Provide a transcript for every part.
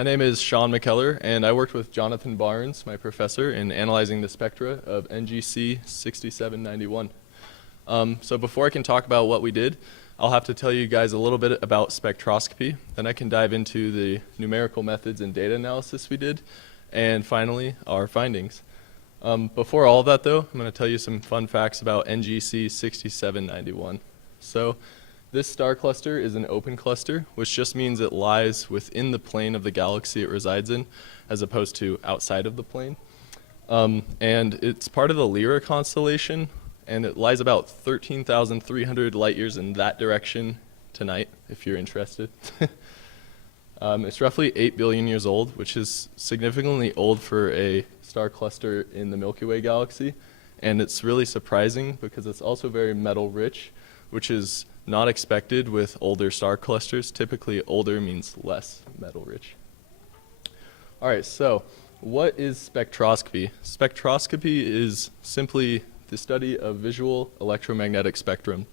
My name is Shaun Mckellar, and I worked with Jonathan Barnes, my professor, in analyzing the spectra of NGC 6791. So before I can talk about what we did, I'll have to tell you guys a little bit about spectroscopy. Then I can dive into the numerical methods and data analysis we did, and finally, our findings. Before all of that, though, I'm going to tell you some fun facts about NGC 6791. So this star cluster is an open cluster, which just means it lies within the plane of the galaxy it resides in, as opposed to outside of the plane. And it's part of the Lyra constellation, and it lies about 13,300 light years in that direction tonight, if you're interested. It's roughly 8 billion years old, which is significantly old for a star cluster in the Milky Way galaxy. And it's really surprising because it's also very metal rich, which is not expected with older star clusters. Typically, older means less metal rich. All right, so what is spectroscopy? Spectroscopy is simply the study of visual electromagnetic spectrum.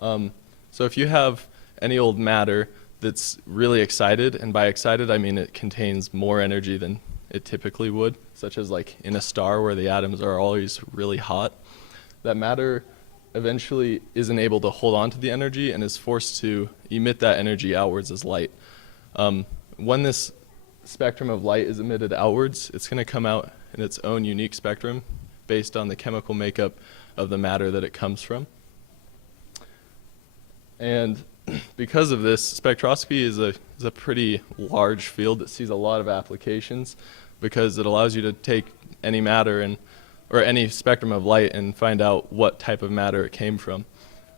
So if you have any old matter that's really excited, and by excited I mean it contains more energy than it typically would, such as like in a star where the atoms are always really hot, that matter eventually isn't able to hold on to the energy and is forced to emit that energy outwards as light. When this spectrum of light is emitted outwards, it's going to come out in its own unique spectrum based on the chemical makeup of the matter that it comes from. And because of this, spectroscopy is a pretty large field that sees a lot of applications because it allows you to take any matter or any spectrum of light and find out what type of matter it came from.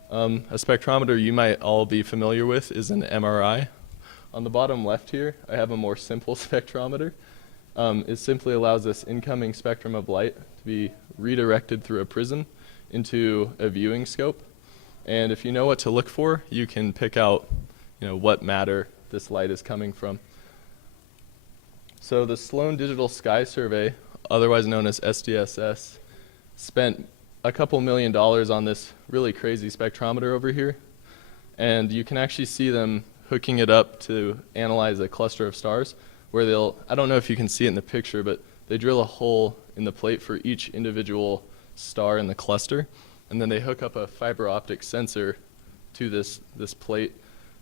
A spectrometer you might all be familiar with is an MRI. On the bottom left here, I have a more simple spectrometer. It simply allows this incoming spectrum of light to be redirected through a prism into a viewing scope. And if you know what to look for, you can pick out what matter this light is coming from. So the Sloan Digital Sky Survey, otherwise known as SDSS, spent a couple $1 million on this really crazy spectrometer over here. And you can actually see them hooking it up to analyze a cluster of stars where I don't know if you can see it in the picture, but they drill a hole in the plate for each individual star in the cluster. And then they hook up a fiber optic sensor to this plate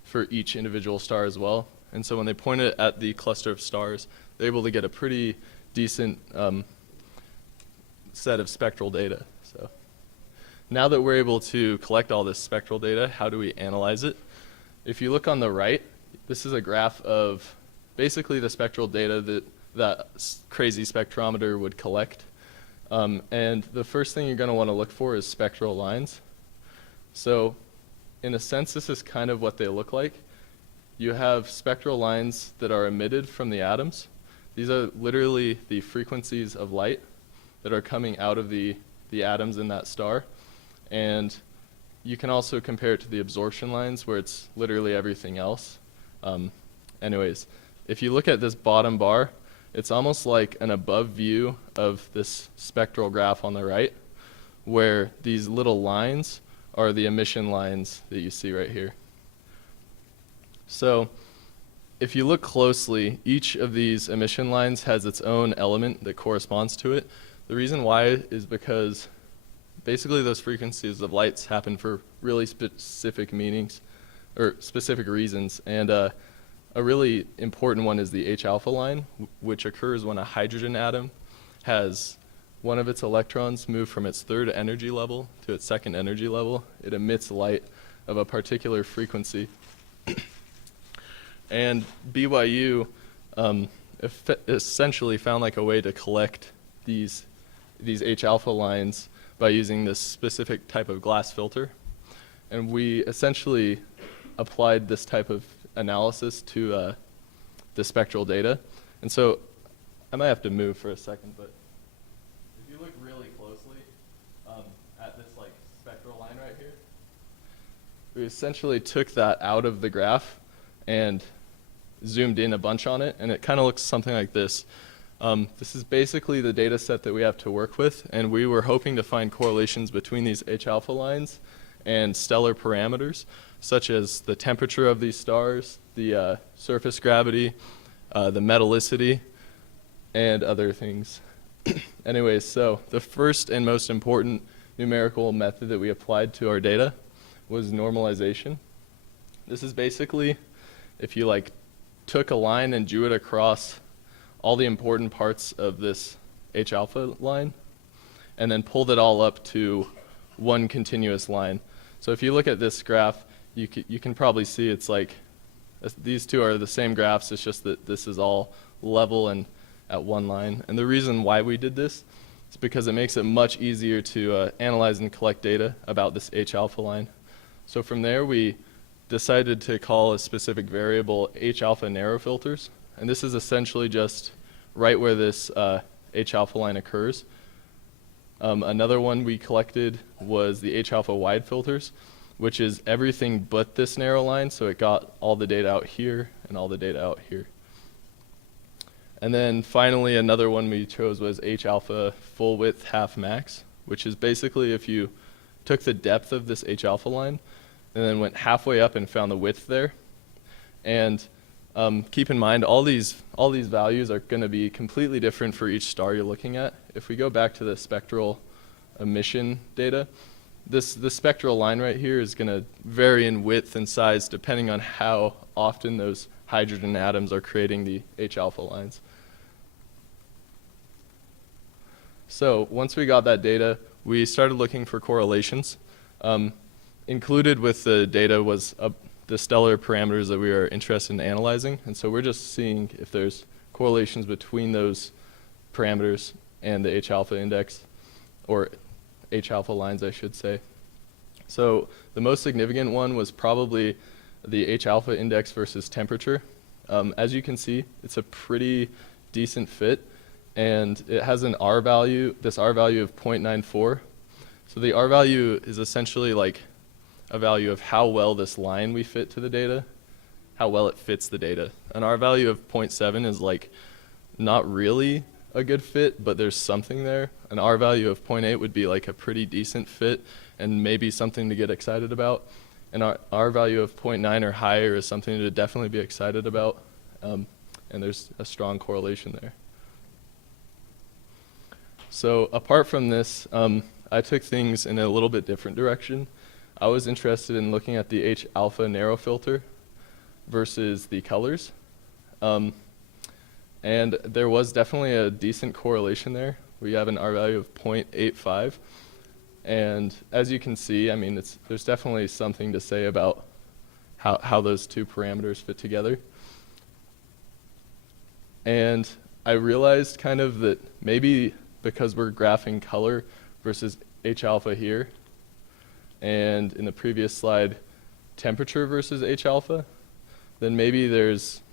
for each individual star as well. And so when they point it at the cluster of stars, they're able to get a pretty decent set of spectral data. So now that we're able to collect all this spectral data, how do we analyze it? If you look on the right, this is a graph of basically the spectral data that crazy spectrometer would collect. And the first thing you're going to want to look for is spectral lines. So in a sense, this is kind of what they look like. You have spectral lines that are emitted from the atoms. These are literally the frequencies of light that are coming out of the atoms in that star. And you can also compare it to the absorption lines where it's literally everything else. Anyways, if you look at this bottom bar, it's almost like an above view of this spectral graph on the right, where these little lines are the emission lines that you see right here. So if you look closely, each of these emission lines has its own element that corresponds to it. The reason why is because basically those frequencies of lights happen for really specific meanings or specific reasons. And a really important one is the H-alpha line, which occurs when a hydrogen atom has one of its electrons move from its third energy level to its second energy level. It emits light of a particular frequency. And BYU essentially found like a way to collect these H-alpha lines by using this specific type of glass filter. And we essentially applied this type of analysis to the spectral data. And so I might have to move for a second, but if you look really closely at this like spectral line right here, we essentially took that out of the graph and zoomed in a bunch on it, and it kind of looks something like this. This is basically the data set that we have to work with, and we were hoping to find correlations between these H-alpha lines and stellar parameters, such as the temperature of these stars, the surface gravity, the metallicity, and other things. Anyways, so the first and most important numerical method that we applied to our data was normalization. This is basically if you took a line and drew it across all the important parts of this H alpha line and then pulled it all up to one continuous line. So if you look at this graph, you can probably see it's like these two are the same graphs, it's just that this is all level and at one line. And the reason why we did this is because it makes it much easier to analyze and collect data about this H alpha line. So from there we decided to call a specific variable H alpha narrow filters. And this is essentially just right where this H alpha line occurs. Another one we collected was the H alpha wide filters, which is everything but this narrow line. So it got all the data out here and all the data out here. And then finally, another one we chose was H alpha full width half max, which is basically if you took the depth of this H alpha line and then went halfway up and found the width there. And keep in mind, all these values are going to be completely different for each star you're looking at. If we go back to the spectral emission data, the spectral line right here is going to vary in width and size depending on how often those hydrogen atoms are creating the H alpha lines. So once we got that data, we started looking for correlations. Included with the data was the stellar parameters that we are interested in analyzing. And so we're just seeing if there's correlations between those parameters and the H alpha index, or H alpha lines, I should say. So the most significant one was probably the H alpha index versus temperature. As you can see, it's a pretty decent fit, and it has an R value, this R value of 0.94. So the R value is essentially like a value of how well this line we fit to the data, how well it fits the data. An R value of 0.7 is like not really a good fit, but there's something there. An R value of 0.8 would be like a pretty decent fit and maybe something to get excited about. And our R value of 0.9 or higher is something to definitely be excited about. And there's a strong correlation there. So apart from this, I took things in a little bit different direction. I was interested in looking at the H alpha narrow filter versus the colors. And there was definitely a decent correlation there. We have an R value of 0.85. And as you can see, I mean, there's definitely something to say about how those two parameters fit together. And I realized kind of that maybe because we're graphing color versus H alpha here, and in the previous slide, temperature versus H alpha, then maybe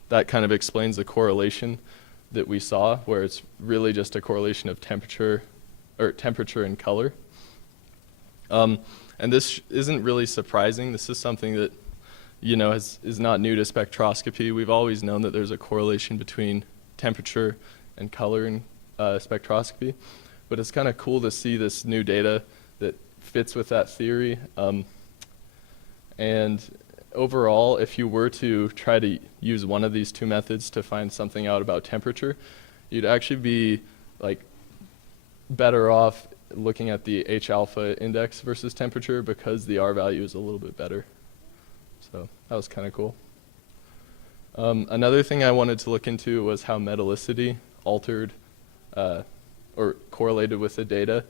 that kind of explains the correlation that we saw, where it's really just a correlation of temperature and color. And this isn't really surprising. This is something that, is not new to spectroscopy. We've always known that there's a correlation between temperature and color in spectroscopy. But it's kind of cool to see this new data that fits with that theory. And overall, if you were to try to use one of these two methods to find something out about temperature, you'd actually be better off looking at the H alpha index versus temperature because the R value is a little bit better. So that was kind of cool. Another thing I wanted to look into was how metallicity altered or correlated with the data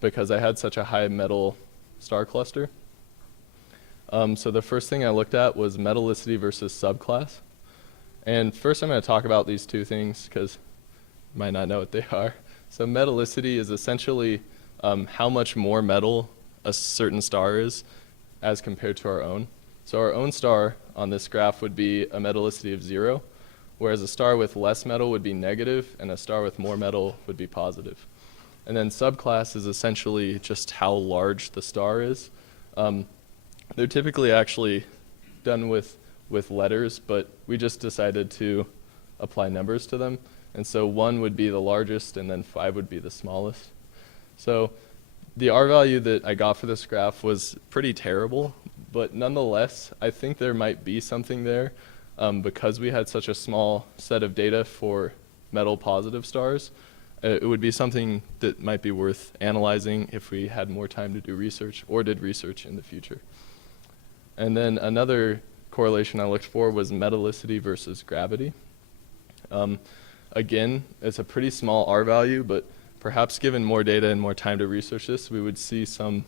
because I had such a high metal star cluster. So the first thing I looked at was metallicity versus subclass. And first I'm going to talk about these two things because you might not know what they are. So metallicity is essentially how much more metal a certain star is as compared to our own. So our own star on this graph would be a metallicity of 0, whereas a star with less metal would be negative and a star with more metal would be positive. And then subclass is essentially just how large the star is. They're typically actually done with letters, but we just decided to apply numbers to them. And so 1 would be the largest and then 5 would be the smallest. So the R value that I got for this graph was pretty terrible, but nonetheless, I think there might be something there. because we had such a small set of data for metal positive stars, it would be something that might be worth analyzing if we had more time to do research or did research in the future. And then another correlation I looked for was metallicity versus gravity. Again, it's a pretty small R value, but perhaps given more data and more time to research this, we would see some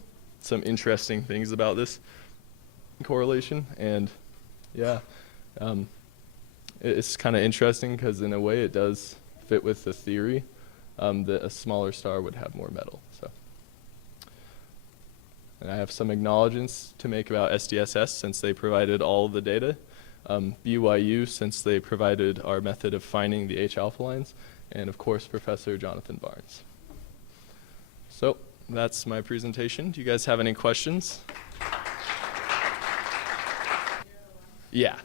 interesting things about this correlation. And yeah, it's kind of interesting because in a way it does fit with the theory that a smaller star would have more metal. So, and I have some acknowledgements to make about SDSS since they provided all of the data, BYU since they provided our method of finding the H alpha lines, and of course Professor Jonathan Barnes. So that's my presentation. Do you guys have any questions? Yeah.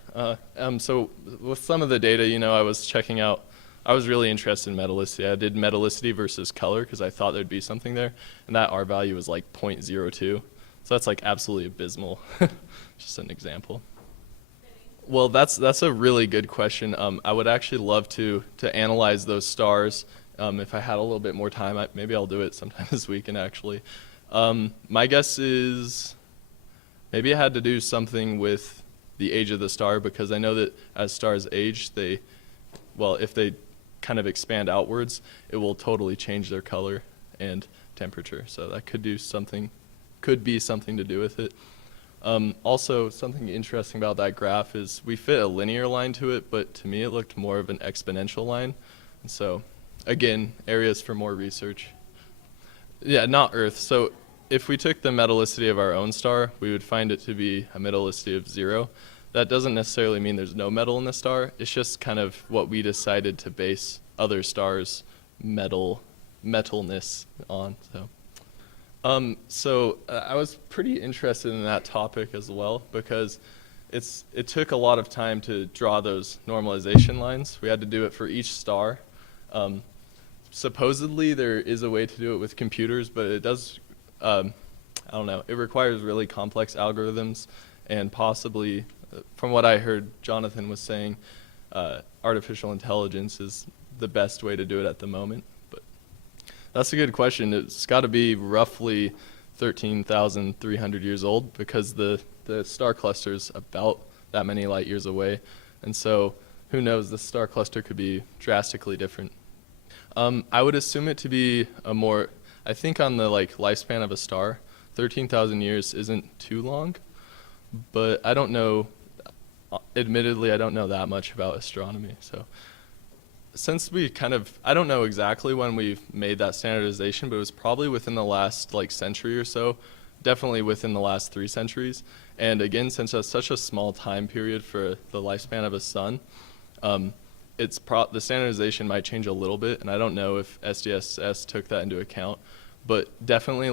So with some of the data, I was checking out. I was really interested in metallicity. I did metallicity versus color because I thought there'd be something there, and that R value was like 0.02. So that's like absolutely abysmal. Just an example. Well, that's a really good question. I would actually love to analyze those stars. If I had a little bit more time, maybe I'll do it sometime this weekend actually. My guess is maybe it had to do something with the age of the star, because I know that as stars age, if they kind of expand outwards, it will totally change their color and temperature. So that could be something to do with it. Also, something interesting about that graph is we fit a linear line to it, but to me it looked more of an exponential line. And so, again, areas for more research. Yeah, not Earth. So if we took the metallicity of our own star, we would find it to be a metallicity of 0. That doesn't necessarily mean there's no metal in the star. It's just kind of what we decided to base other stars' metalness on. So I was pretty interested in that topic as well, because it took a lot of time to draw those normalization lines. We had to do it for each star. Supposedly there is a way to do it with computers, but it does, I don't know, it requires really complex algorithms, and possibly, from what I heard Jonathan was saying, artificial intelligence is the best way to do it at the moment. But that's a good question. It's got to be roughly 13,300 years old, because the star cluster is about that many light years away. And so who knows, the star cluster could be drastically different. I would assume it to be I think on the lifespan of a star, 13,000 years isn't too long, but I don't know, admittedly, I don't know that much about astronomy. So since I don't know exactly when we made that standardization, but it was probably within the last century or so, definitely within the last 3 centuries. And again, since that's such a small time period for the lifespan of a sun, the standardization might change a little bit, and I don't know if SDSS took that into account. But definitely,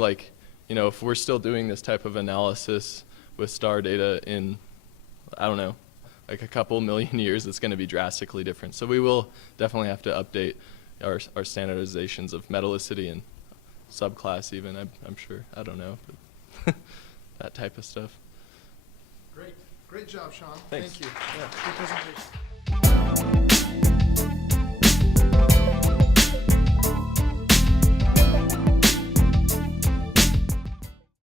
if we're still doing this type of analysis with star data in, I don't know, a couple million years, it's going to be drastically different. So we will definitely have to update our standardizations of metallicity and subclass even, I'm sure. I don't know, but that type of stuff. Great job, Shaun. Thanks. Thank you. Yeah, good presentation.